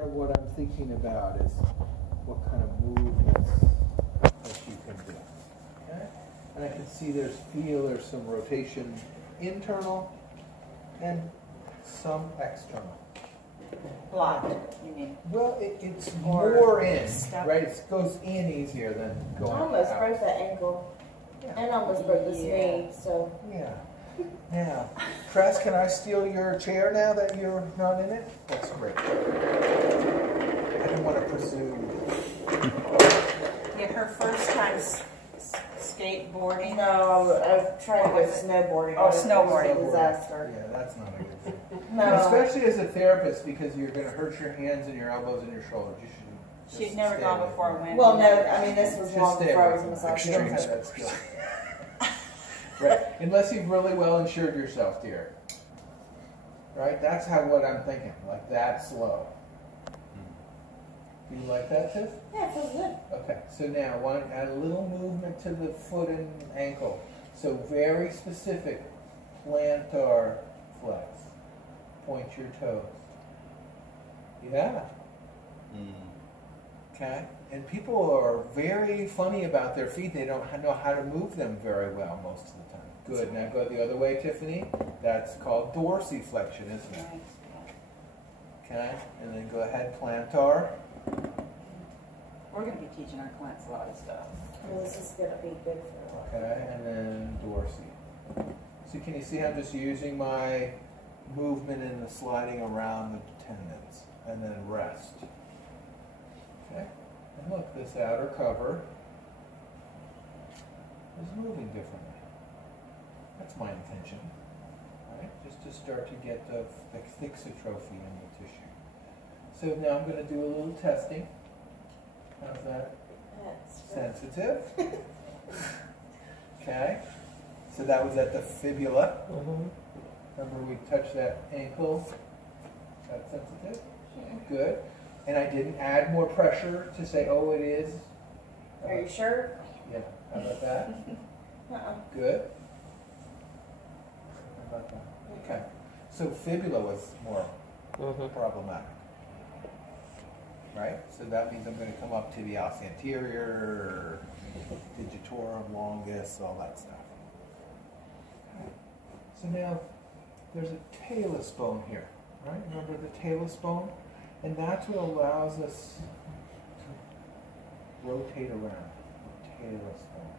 part of what I'm thinking about is what kind of movements that you can do. Okay? And I can see there's some rotation internal and some external. Blocked, you mean? Well, it's more in, right? It goes in easier than going out. I almost broke that ankle. Yeah. And almost broke this knee, so. Yeah. Now, Press, can I steal your chair now that you're not in it? That's great. I didn't want to presume. Yeah, her first time skateboarding. No, I was trying to go snowboarding. Oh, snowboarding. It was a disaster. Yeah, that's not a good thing. No. Especially as a therapist, because you're going to hurt your hands and your elbows and your shoulders. You should. She'd never gone before when. Well, no, I mean, this was Just long stay before I away was from in that. massage. Extreme sports. Right. Unless you've really well insured yourself, dear. Right? That's what I'm thinking. Like that slow. Do you like that, Tiff? Yeah, it feels good. Okay. So now I want to add a little movement to the foot and ankle. So very specific. Plantar flex. Point your toes. Yeah. Okay. And people are very funny about their feet. They don't know how to move them very well most of the time. Good. Now go the other way, Tiffany. That's called dorsiflexion, isn't it? Okay. And then go ahead, plantar. We're going to be teaching our clients a lot of stuff. Well, this is going to be good for a while. Okay. And then dorsi. So can you see how I'm just using my movement and the sliding around the tendons, and then rest. Okay. And look, this outer cover is moving differently. That's my intention, right? Just to start to get the thixotrophy in the tissue. So now I'm going to do a little testing. How's that? That's sensitive. Okay. So that was at the fibula. Remember we touched that ankle. That's sensitive. Good. And I didn't add more pressure to say, oh, it is. Are you sure? Yeah. How about that? Uh-uh. Good. How about that? Okay. So fibula was more problematic. Right? So that means I'm going to come up to the os anterior, digitorum longus, all that stuff. Okay. So now there's a talus bone here, right? Remember the talus bone? And that's what allows us to rotate around the talus bone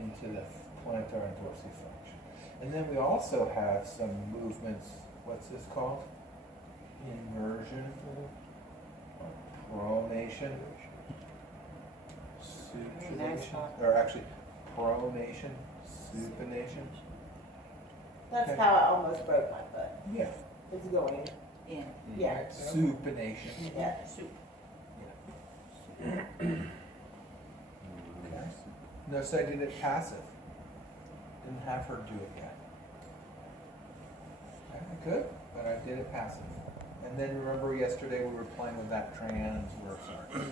into the plantar and dorsiflexion. And then we also have some movements, what's this called? Immersion, pronation, supination, or actually pronation, supination. That's Okay. how I almost broke my foot. Yeah. It's going In. Yeah. Right. Supination. Yeah. Soup. Okay. Notice I did it passive. Didn't have her do it yet. Okay, I could, but I did it passive. And then remember yesterday we were playing with that transverse arch.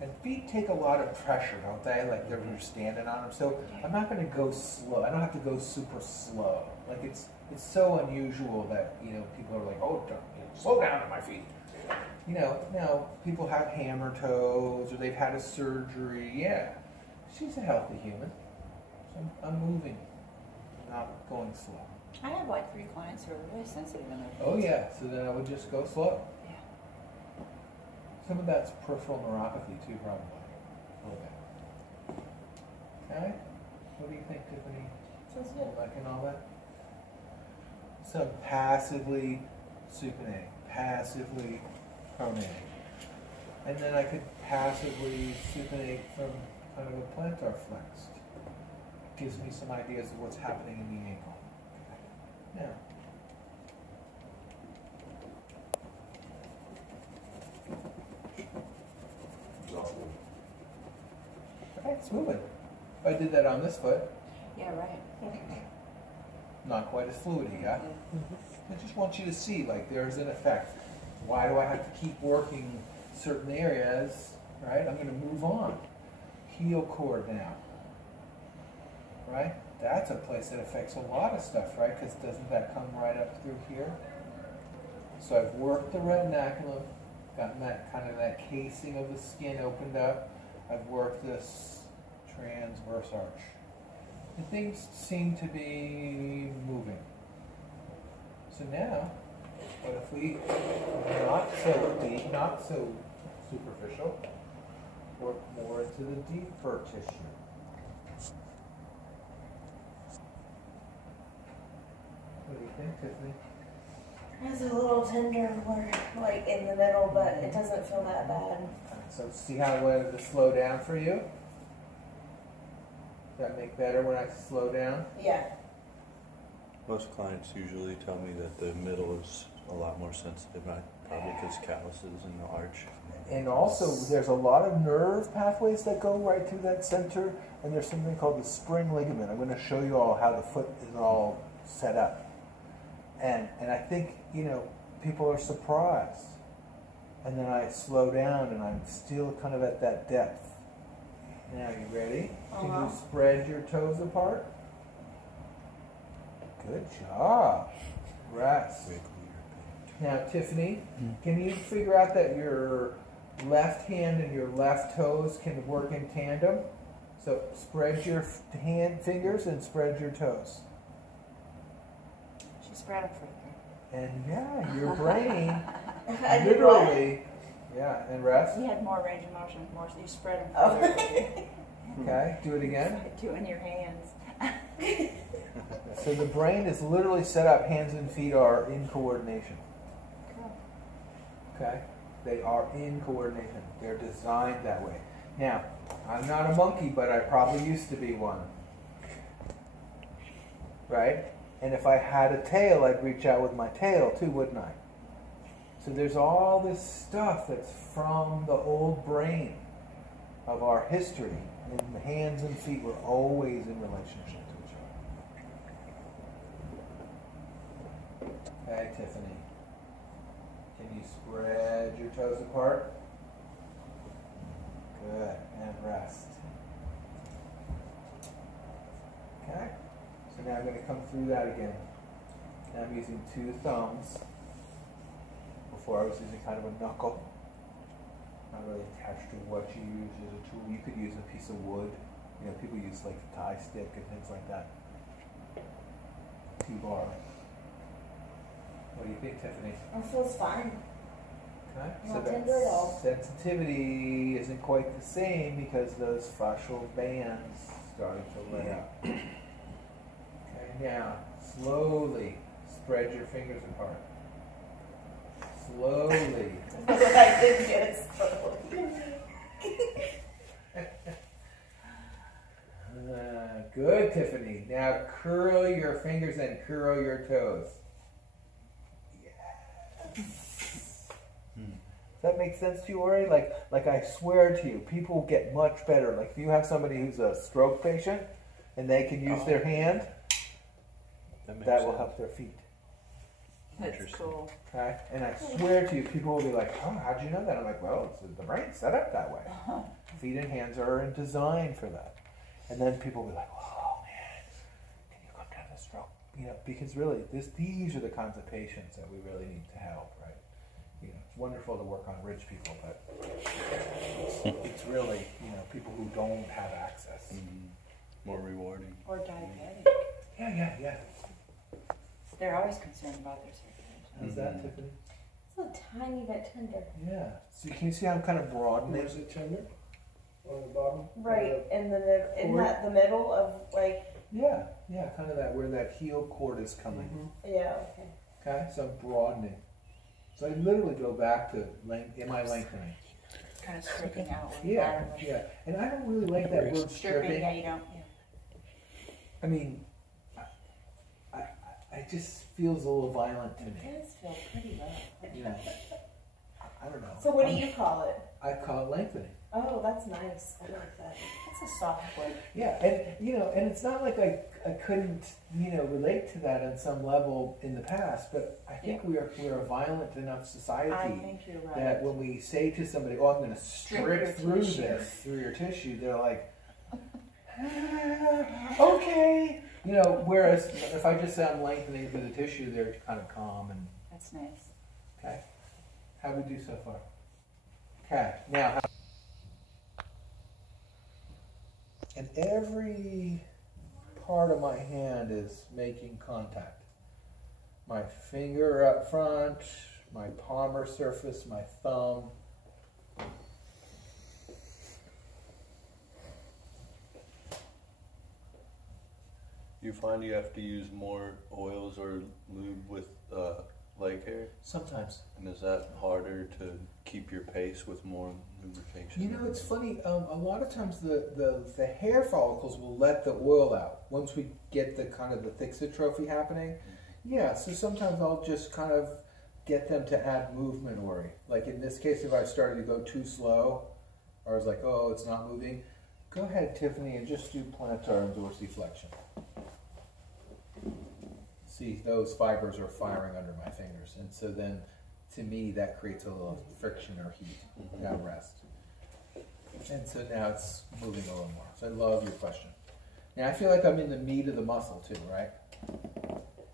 And feet take a lot of pressure, don't they? Like they're standing on them. So I'm not going to go slow. I don't have to go super slow. Like it's so unusual that, you know, people are like, oh, slow down on my feet. You know, now people have hammer toes or they've had a surgery. Yeah, she's a healthy human. So I'm moving, not going slow. I have like 3 clients who are really sensitive in their feet. Oh yeah, so then I would just go slow. Yeah. Some of that's peripheral neuropathy too, probably. A little bit. Okay? What do you think, Tiffany? Sounds good. Liking all that? So passively supinating, passively pronating. And then I could passively supinate from kind of a plantar flex. Gives me some ideas of what's happening in the ankle. Okay. Now. Okay, it's moving. If I did that on this foot, Yeah, right. not quite as fluidy, yeah? I just want you to see, like, there's an effect. Why do I have to keep working certain areas, right? I'm going to move on. Heel cord now, right? That's a place that affects a lot of stuff, right? Because doesn't that come right up through here? So I've worked the retinaculum, gotten that kind of that casing of the skin opened up. I've worked this transverse arch. And things seem to be moving. So now, what if we, not so deep, not so superficial, work more into the deeper tissue. What do you think, Tiffany? It's a little tender, like in the middle, but it doesn't feel that bad. So see how I wanted to slow down for you? Does that make better when I slow down? Yeah. Most clients usually tell me that the middle is a lot more sensitive, probably because calluses in the arch. And also, there's a lot of nerve pathways that go right through that center, and there's something called the spring ligament. I'm going to show you all how the foot is all set up. And I think, you know, people are surprised. And then I slow down, and I'm still kind of at that depth. Now, you ready? Can you spread your toes apart? Good job. Rest. Now, Tiffany, can you figure out that your left hand and your left toes can work in tandem? So spread your fingers and spread your toes. She spread them further. And yeah, your brain literally, yeah, and rest. You had more range of motion, more so you spread them Oh. further. Okay, do it again. Do it in your hands. So the brain is literally set up, hands and feet are in coordination. Cool. Okay? They are in coordination. They're designed that way. Now, I'm not a monkey, but I probably used to be one. Right? And if I had a tail, I'd reach out with my tail too, wouldn't I? So there's all this stuff that's from the old brain of our history. And the hands and feet were always in relationship to each other. Okay, Tiffany. Can you spread your toes apart? Good. And rest. Okay. So now I'm going to come through that again. Now I'm using 2 thumbs. Before I was using kind of a knuckle. Not really attached to what you use as a tool. You could use a piece of wood. You know, people use like the tie stick and things like that. 2-bar. What do you think, Tiffany? It feels fine. Okay. Not So tender at all. that sensitivity isn't quite the same because those fascial bands started to let out. Okay, now slowly spread your fingers apart. Slowly. I did get it slowly. Good, Tiffany. Now curl your fingers and curl your toes. Yes. Does that make sense to you, Ori? Like I swear to you, people get much better. Like if you have somebody who's a stroke patient and they can use their hand, that will help their feet. That's cool. Okay? And I swear to you, people will be like, oh, how'd you know that? I'm like, well, it's the brain's set up that way. Feet and hands are designed for that. And then people will be like, oh, man, can you come down to stroke? You know, because really, these are the kinds of patients that we really need to help, right? You know, it's wonderful to work on rich people, but it's really, you know, people who don't have access. More rewarding. Or diabetic. Yeah. They're always concerned about their circulation. How's that, Tiffany? It's a tiny bit tender. Yeah. So can you see how I'm kind of broadening? Where's it tender? On the bottom? Right in the middle of like. Yeah, kind of that where that heel cord is coming. Yeah. Okay. Okay, so I'm broadening. So I literally go back to am I lengthening? Kind of stripping out. Yeah. And I don't really like that word Stripping, stripping. yeah, you don't. I mean, I just feels a little violent to me. It does feel pretty rough. You know, I don't know. So what do you call it? I call it lengthening. Oh, that's nice. I like that. It's a soft word. Yeah, and you know, and it's not like I couldn't, you know, relate to that on some level in the past, but I think we are a violent enough society I think you're right. that when we say to somebody, "Oh, I'm going to strip through tissue. through your tissue," they're like, "Okay," you know. Whereas if I just say I'm lengthening through the tissue, they're kind of calm and That's nice. Okay. How we do so far? Okay. Now, and every part of my hand is making contact. My finger up front, my palmar surface, my thumb. You find you have to use more oils or lube with leg hair? Sometimes. And is that harder to keep your pace with more lubrication? You know, it's funny. A lot of times the hair follicles will let the oil out once we get the kind of the thixotrophy happening. Yeah, so sometimes I'll just kind of get them to add movement, Ori. Like in this case, if I started to go too slow, or I was like, oh, it's not moving, go ahead, Tiffany, and just do plantar and dorsiflexion. See, those fibers are firing under my fingers, and so then, to me, that creates a little friction or heat. Now rest. And so now it's moving a little more. So I love your question. Now I feel like I'm in the meat of the muscle too, right?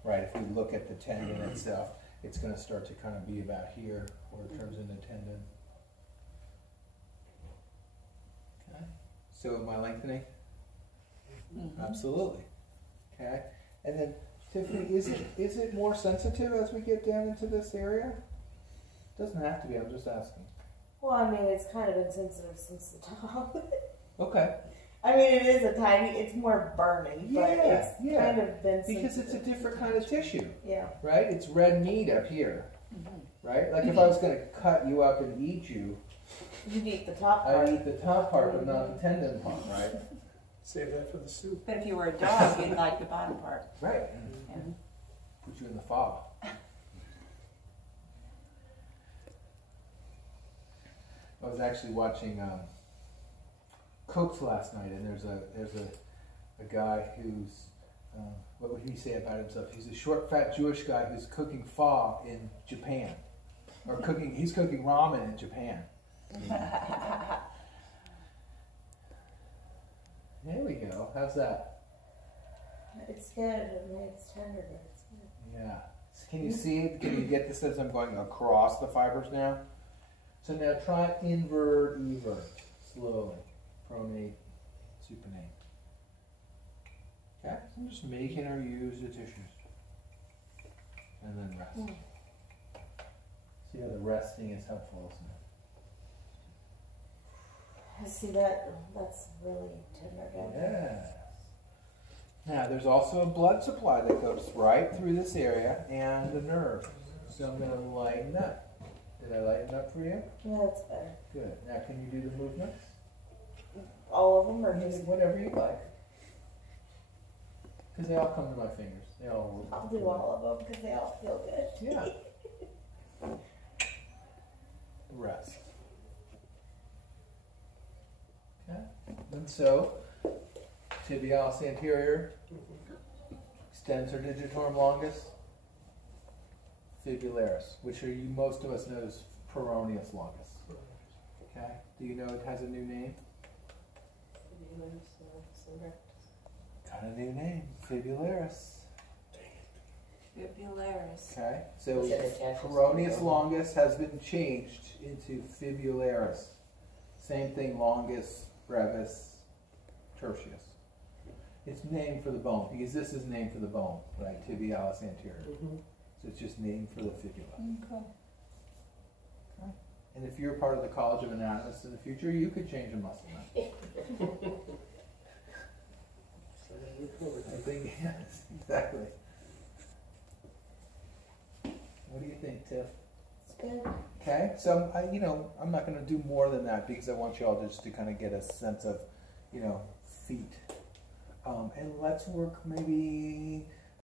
Right, if we look at the tendon itself, it's going to start to kind of be about here, where it turns into tendon. Okay. So am I lengthening? Absolutely. Okay. And then, Tiffany, is it more sensitive as we get down into this area? Doesn't have to be, I'm just asking. Well, I mean, it's kind of been sensitive since the top. Okay. I mean, it is a tiny, it's more burning, but it's kind of been sensitive. Because it's a different kind of tissue. Yeah. Right? It's red meat up here. Right? Like if I was going to cut you up and eat you, You'd eat the top part. I'd eat the top part, but not the tendon part, right? Save that for the soup. But if you were a dog, you'd like the bottom part. Right. Yeah. Put you in the fob. I was actually watching Cokes last night, and there's a guy who's what would he say about himself? He's a short, fat Jewish guy who's cooking pho in Japan, or he's cooking ramen in Japan. There we go. How's that? It's good. I mean, it's tender, but it's good. Yeah. Can you see it? Can you get this as I'm going across the fibers now? So now try invert, evert, slowly. Pronate, supinate. Okay? I'm just making her use the tissues. And then rest. See how the resting is helpful, isn't it? I see that. That's really tender. Yes. Now, there's also a blood supply that goes right through this area and the nerve. So I'm going to lighten up. Did I lighten up for you? Yeah, that's better. Good. Now, can you do the movements? All of them, or just Whatever you like. Because they all come to my fingers. They all work. I'll do all of them because they all feel good. Yeah. Rest. Okay. And so, tibialis anterior extends her digitorum longus. Fibularis, which most of us know as peroneus longus. Okay. Do you know it has a new name? Got a new name. Fibularis. Fibularis. Okay. So peroneus longus has been changed into fibularis. Same thing, longus, brevis, tertius. It's named for the bone because this is named for the bone, right? Tibialis anterior. So it's just named for the fibula. Okay. Okay. And if you're part of the College of Anatomists in the future, you could change a muscle now. I think, yes, exactly. What do you think, Tiff? It's good. Okay, so I'm not going to do more than that because I want you all just to kind of get a sense of, feet. And let's work maybe